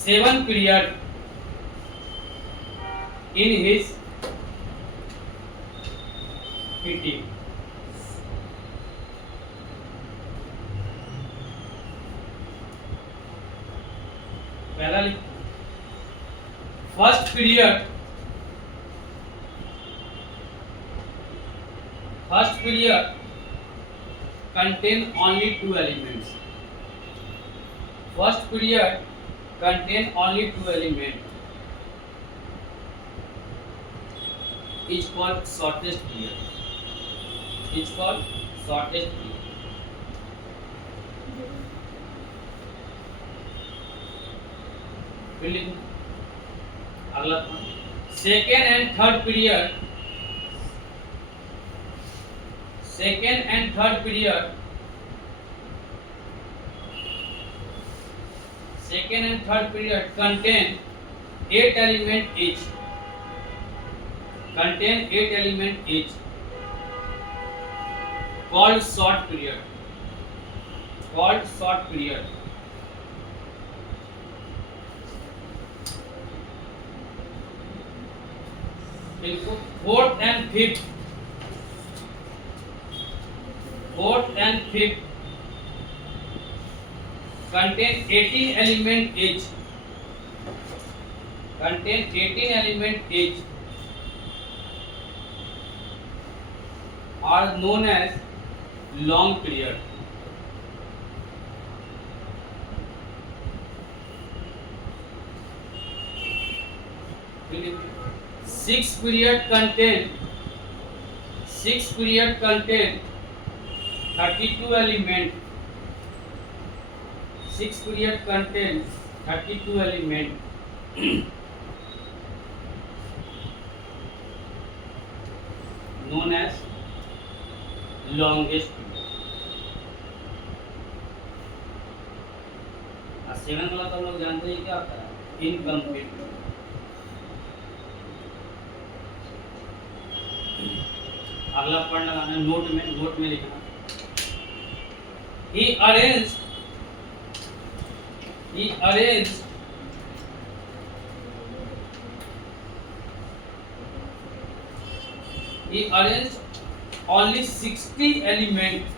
7 period in his PT। पहला लिख, first period contain only 2 elements। First period contain only 2 elements is called shortest period। फिर लिखो अगला point, second and third period contain 8 element each। called short period। बिल्कुल fourth and fifth contain 18 element each are known as long period. Six period contain 32 element. 6 period contain 32 element. Known as longest period. 7 वाला तो हम लोग जानते हैं क्या होता है, इनकम्प्लीट। अगला पॉइंट लगाना है नोट में लिखना। He arranged only 60 elements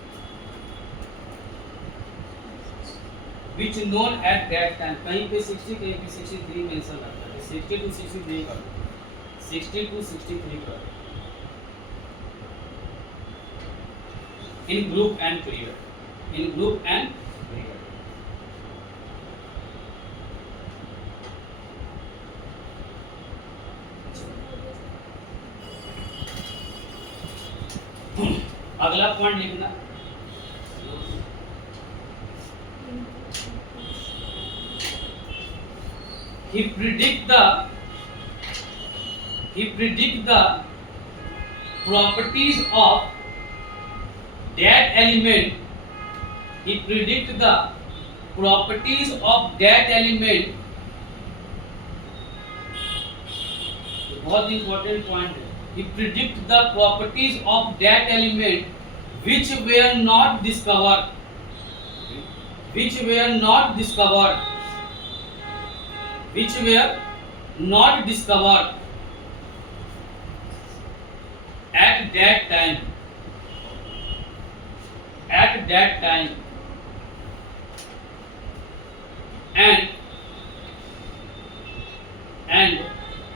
which known at that time. कहीं पे 60, कहीं पे 63 मेंशन रहता है। 60 to 63 कर, 60 to 63 कर। In group and period. अगला पॉइंट लिखना। He predict the properties of that element. He predict the properties of that element. बहुत important point है। He predict the properties of that element which were not discovered at that time and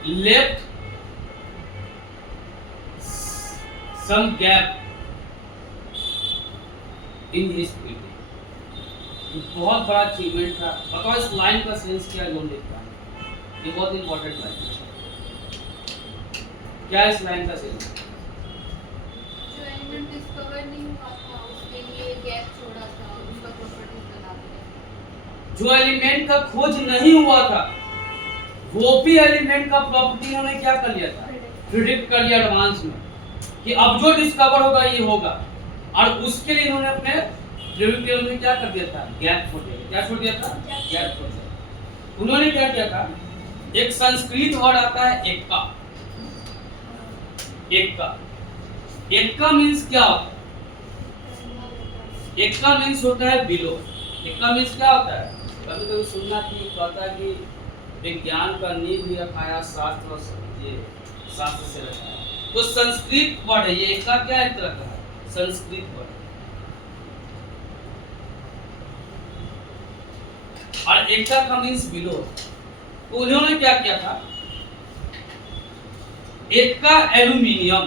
left some gap in his period. ये बहुत बड़ा achievement था। बताओ इस line का sense क्या जोड़ देता है? ये बहुत इंपॉर्टेंट लाइन है। क्या इस लाइन का सेंस? जो एलिमेंट डिस्कवर नहीं हुआ था उसके लिए गैप छोड़ा था, उसका प्रॉपर्टीज बता दिया। जो एलिमेंट का खोज नहीं हुआ था वो भी एलिमेंट का प्रॉपर्टी उन्होंने क्या कर लिया था? प्रिडिक्ट कर लिया एडवांस में कि अब जो डिस्कवर होगा ये होगा, और उसके लिए इन्होंने अपने प्रिडिक्ट में क्या कर दिया था? गैप छोड़ दिया। क्या छोड़ दिया था? गैप छोड़ दिया। उन्होंने क्या किया था? एक संस्कृत वर्ड आता है एक्का। एक्का मींस क्या होता है? एक्का मींस होता है बिलो। एक्का मींस क्या होता है? कभी कभी सुनना कि कहता है कि विज्ञान का नींव भी रखाया शास्त्र से रखाया। तो संस्कृत वर्ड है ये। एक्का क्या एक तरह का है? संस्कृत वर्ड। और एक्का का मींस बिलो। तो उन्होंने क्या किया था? एक्का एल्यूमिनियम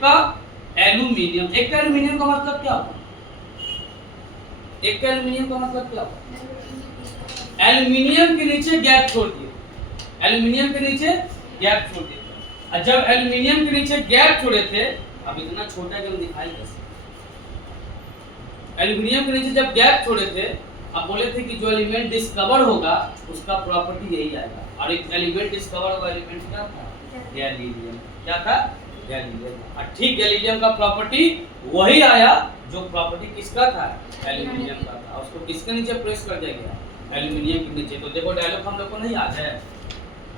का मतलब क्या हुआ? एक्का एल्यूमिनियम का मतलब क्या हुआ? एल्यूमिनियम के नीचे गैप छोड़ दिया। और जब एल्यूमिनियम के नीचे गैप छोड़े थे, अब इतना छोटा कि हम दिखाई कैसे? एल्यूमिनियम के नीचे जब गैप छोड़े थे, अब बोले थे कि जो एलिमेंट डिस्कवर होगा उसका प्रॉपर्टी यही आएगा। और एक एलिमेंट डिस्कवर हुआ एलिमेंट क्या था? गैलीलियम। क्या था? गैलीलियम। और ठीक गैलीलियम का प्रॉपर्टी वही आया जो प्रॉपर्टी किसका था? एल्यूमिनियम का था। उसको किसके नीचे प्रेस कर दिया गया? एल्यूमिनियम के नीचे। तो देखो डायलॉग हम लोग को नहीं याद है?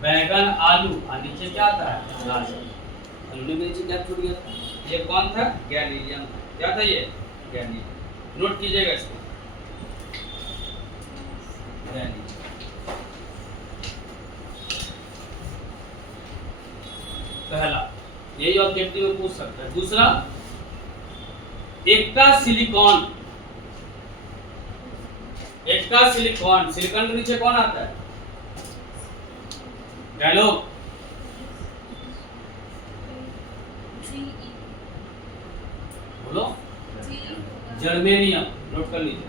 बैगन आलू और नीचे क्या आता है? गाजर। एल्यूमिनियम के नीचे गैप छूट गया था। ये कौन था? गैलीलियम। क्या था ये? गैलीलियम। नोट कीजिएगा इसको। पहला यही ऑब्जेक्टिव में पूछ सकता है। दूसरा, एक्टा सिलिकॉन। एक्टा सिलिकॉन, सिलिकॉन के नीचे कौन आता है? डायलॉग। बोलो। जर्मेनियम, नोट कर लीजिए।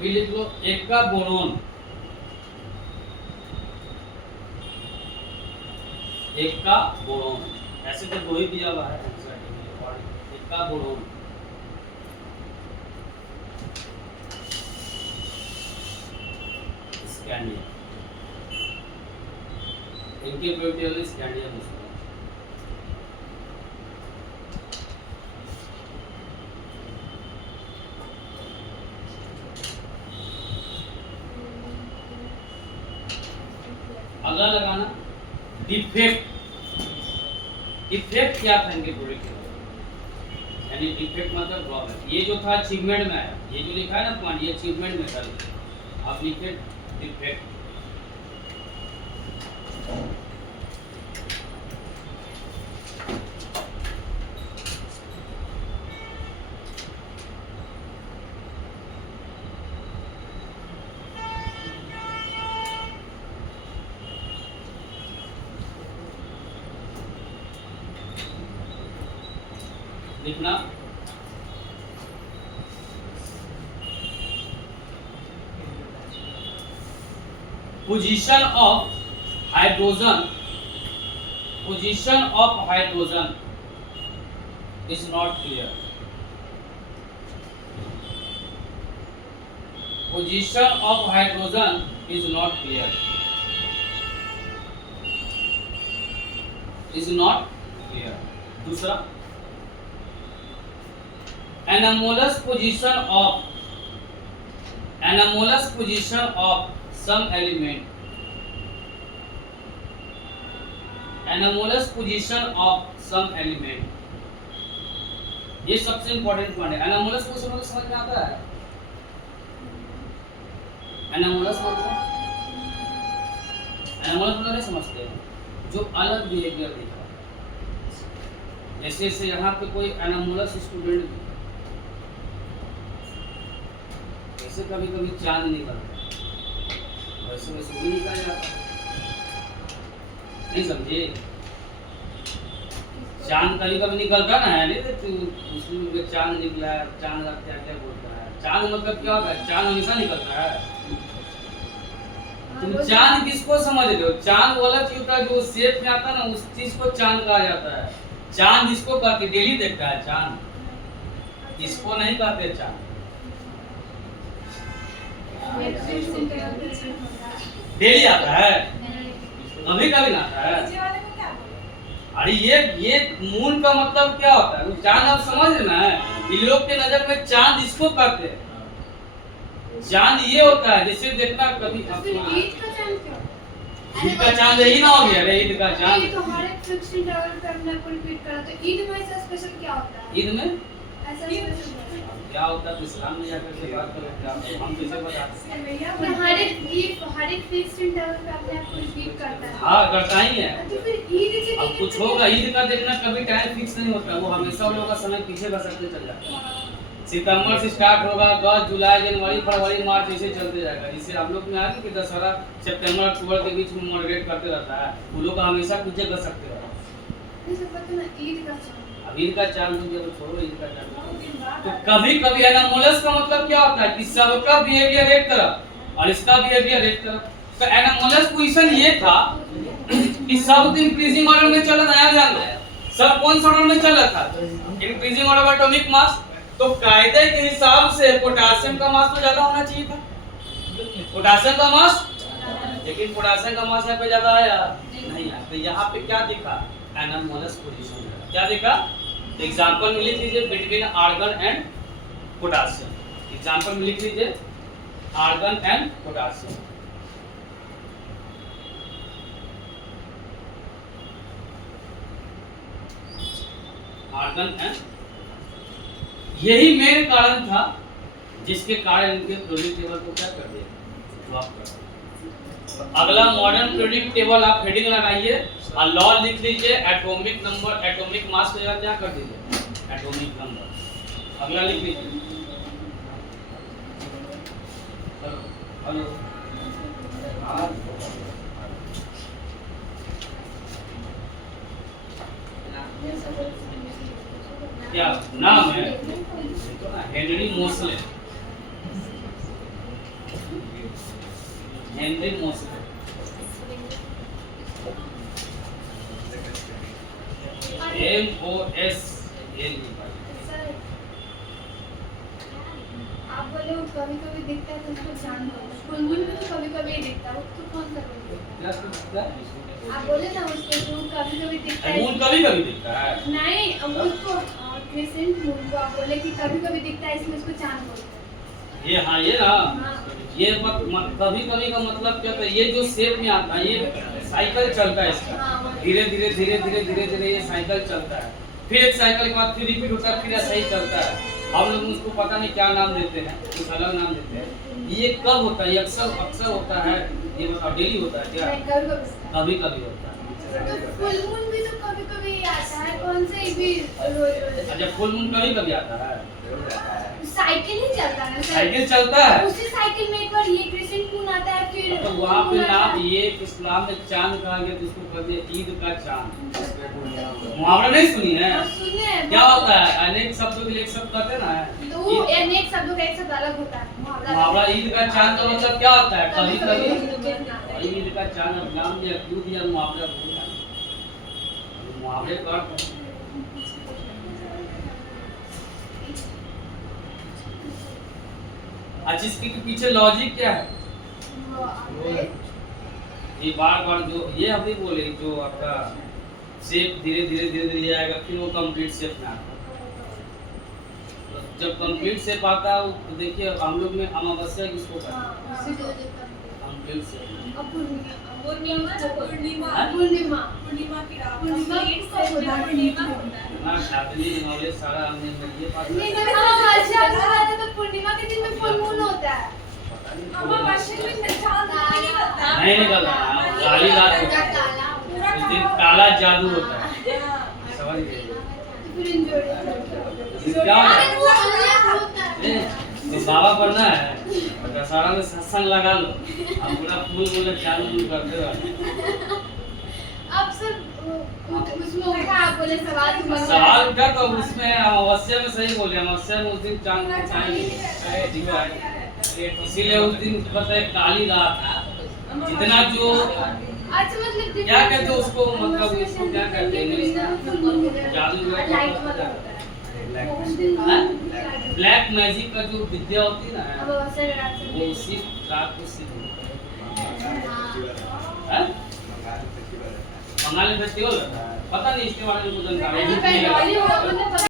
फिर लिख लो एक्का बोरोन। एक्का बोरोन, ऐसे तो दो ही दिया हुआ है एक्का बोरोन। स्कैंडियम, इनके प्रोटीन स्कैंडियम है। अगला लगाना डिफेक्ट। डिफेक्ट क्या था इनके प्रोडक्ट के, यानी डिफेक्ट मतलब ड्रॉबैक। ये जो था अचीवमेंट में आया, ये जो लिखा है ना पॉइंट, ये अचीवमेंट में था। आप लिखे डिफेक्ट। लिखना position of hydrogen, position of hydrogen is not clear. Position of hydrogen is not clear, is not clear. दूसरा, anomalous position of some element, anomalous position of some element, ये सबसे important point है। anomalous position मतलब समझ में आता है? anomalous मतलब नहीं समझते हैं, जो अलग बिहेवियर दिखा है। जैसे यहाँ पे कोई anomalous स्टूडेंट, वैसे कभी कभी चांद निकलता है, वैसे वैसे भी निकल जाता है, नहीं समझे? चांद कभी कभी निकलता ना है, नहीं तो उसमें चांद निकला, चांद का क्या क्या बोलता है? चांद मतलब क्या होता है? चांद हमेशा निकलता है। तुम चांद किसको समझ रहे हो? चांद वाला चीज होता है जो शेप में आता है ना, उस चीज को चांद कहा जाता है। चांद जिसको कहते डेली देखता है चांद, इसको नहीं कहते चांद। डेली आता है, कभी कभी आता है। अरे ये मून का मतलब क्या होता है? चांद आप समझ रहे ना? इन लोग के नजर में चांद इसको कहते हैं। चांद ये होता है, जैसे देखना कभी ईद का चांद यही ना हो गया रे, ईद का चांद। तो हर एक फिक्स्ड इंटरवल पे अपने को रिपीट करा, तो ईद में ऐसा स्पेशल क्या होता है? ईद में ऐसा स्पेशल क्या होता है? इस्लाम में जाकर के बात करें आपको, हम कैसे बताते हैं? हर एक फिक्स्ड इंटरवल पे अपने आप को रिपीट करता है। हाँ, करता ही है। तो फिर ईद के अब कुछ होगा, ईद का देखना कभी टाइम फिक्स नहीं होता, वो हमेशा उन लोगों का समय पीछे बसकते चल जाता है। सितंबर से स्टार्ट होगा, अगस्त, जुलाई, जनवरी, फरवरी, मार्च ऐसे चलते जाएगा। जिससे हम लोग में आ गया कि दशहरा सितंबर अक्टूबर के बीच में मॉडरेट करते रहता है, वो लोग हमेशा पीछे बस सकते रहता है। अब ईद का चांद हो गया तो छोड़ो, ईद का चांद। तो कभी कभी एनामोलस का मतलब क्या होता है कि सबका बिहेवियर एक तरफ और इसका बिहेवियर एक तरफ। तो एनामोलस पोजीशन ये था कि सब इंक्रीजिंग ऑर्डर में चला, नया ध्यान दो, सब कौन सा ऑर्डर में चल रहा था? Increasing order of atomic mass. तो कायदे के हिसाब से पोटेशियम का मास तो ज्यादा होना चाहिए था, पोटेशियम का मास, लेकिन पोटेशियम का मास यहाँ पे ज्यादा आया नहीं आया। तो यहाँ पे क्या दिखा? Anomalous position. क्या दिखा? एग्जांपल में लिख लीजिए between argon and potassium. Example में लिख लीजिए argon and potassium. Argon and, यही मेन कारण था जिसके कारण इनके पीरियोडिक टेबल को क्या कर दिया? ड्रॉप कर दिया। तो अगला मॉडर्न पीरियोडिक टेबल आप हेडिंग लगाइए और लॉ लिख लीजिए एटॉमिक नंबर, एटॉमिक मास को क्या कर दीजिए? Atomic number. अगला लिख लीजिए हेलो क्या नाम है? Henry Mosle. Henry Mosle. MOSLE। Sir आप बोले वो कभी कभी दिखता है तो उसको जान दो, बुलबुल में तो कभी कभी ही दिखता है, वो तो कौन सा बुलबुल है? आप बोले ना उसके तो कभी कभी दिखता है। मून कभी कभी दिखता है। नहीं, अमूल को क्रिसेंट मून को आप बोले कि कभी कभी दिखता है, इसलिए उसको चांद बोलते हैं। ये हाँ, ये ना, हाँ। ये कभी कभी का मतलब क्या होता है? ये जो शेप में आता है, ये साइकिल चलता है इसका, हाँ। धीरे धीरे धीरे धीरे धीरे धीरे ये साइकिल चलता है, फिर एक साइकिल के बाद फिर रिपीट होता है, फिर ऐसा ही चलता है। हम लोग उसको पता नहीं क्या नाम देते हैं, कुछ अलग नाम देते हैं। ये कब होता है? ये अक्सर होता है, ये बताओ डेली होता है क्या? नहीं, कभी कभी कभी होता है। तो फुल मून भी तो कभी कभी आता है, कौन से भी रोज अच्छा, फुल मून कभी कभी आता है? साइकिल ही चलता है ना सर। साइकिल चलता है। उसी साइकिल में एक बार ये क्रिसेंट मून आता है, फिर तो वहाँ पे मून आता नाम, है। ये इस्लाम में चांद कहा गया, जिसको कहते हैं ईद का चांद। मुहावरा नहीं सुनी है? हाँ, सुने हैं। क्या होता है? अनेक शब्दों के लिए एक शब्द कहते हैं ना, तो वो अनेक शब्दों का एक शब्द अलग होता है। मुहावरा ईद का चांद का मतलब क्या होता है? कभी कभी कभी ईद का चांद। अब नाम दिया, क्यों दिया? मुहावरा भूल गया। मुहावरे का अर्थ है। अच्छा, इसके पीछे लॉजिक क्या है? ये बार बार जो ये अभी बोले, जो आपका शेप धीरे धीरे धीरे धीरे जाएगा, फिर वो कंप्लीट शेप में आता है। जब कंप्लीट शेप आता है, तो देखिए हम लोग में अमावस्या किसको कहते हैं? Complete shape. ना शादी नॉलेज सारा हमने ये बात पूर्णिमा के दिन में फुल मून होता है। नहीं निकलता, काली रात होता है, उस दिन काला जादू होता है। समझ गए? क्या होता है? तो बाबा बनना है, दशहरा में सत्संग लगा लो, अब पूरा फूल बोले चालू करते रहो। अब सर उसमें उठा, आप बोले सवाल उठा, तो उसमें अमावस्या में सही बोले, अमावस्या में उस दिन चांद को चाहेंगे, इसीलिए उस दिन पता है काली रात। जितना जो अच्छा, मतलब क्या कहते हैं उसको, मतलब इसको क्या कहते हैं? जादू, ब्लैक मैजिक का जो विद्या होती है ना, वो उसी रात को सिद्ध होता है। बंगाली फेस्टिवल पता नहीं, इसके बारे में कुछ जानकारी नहीं है।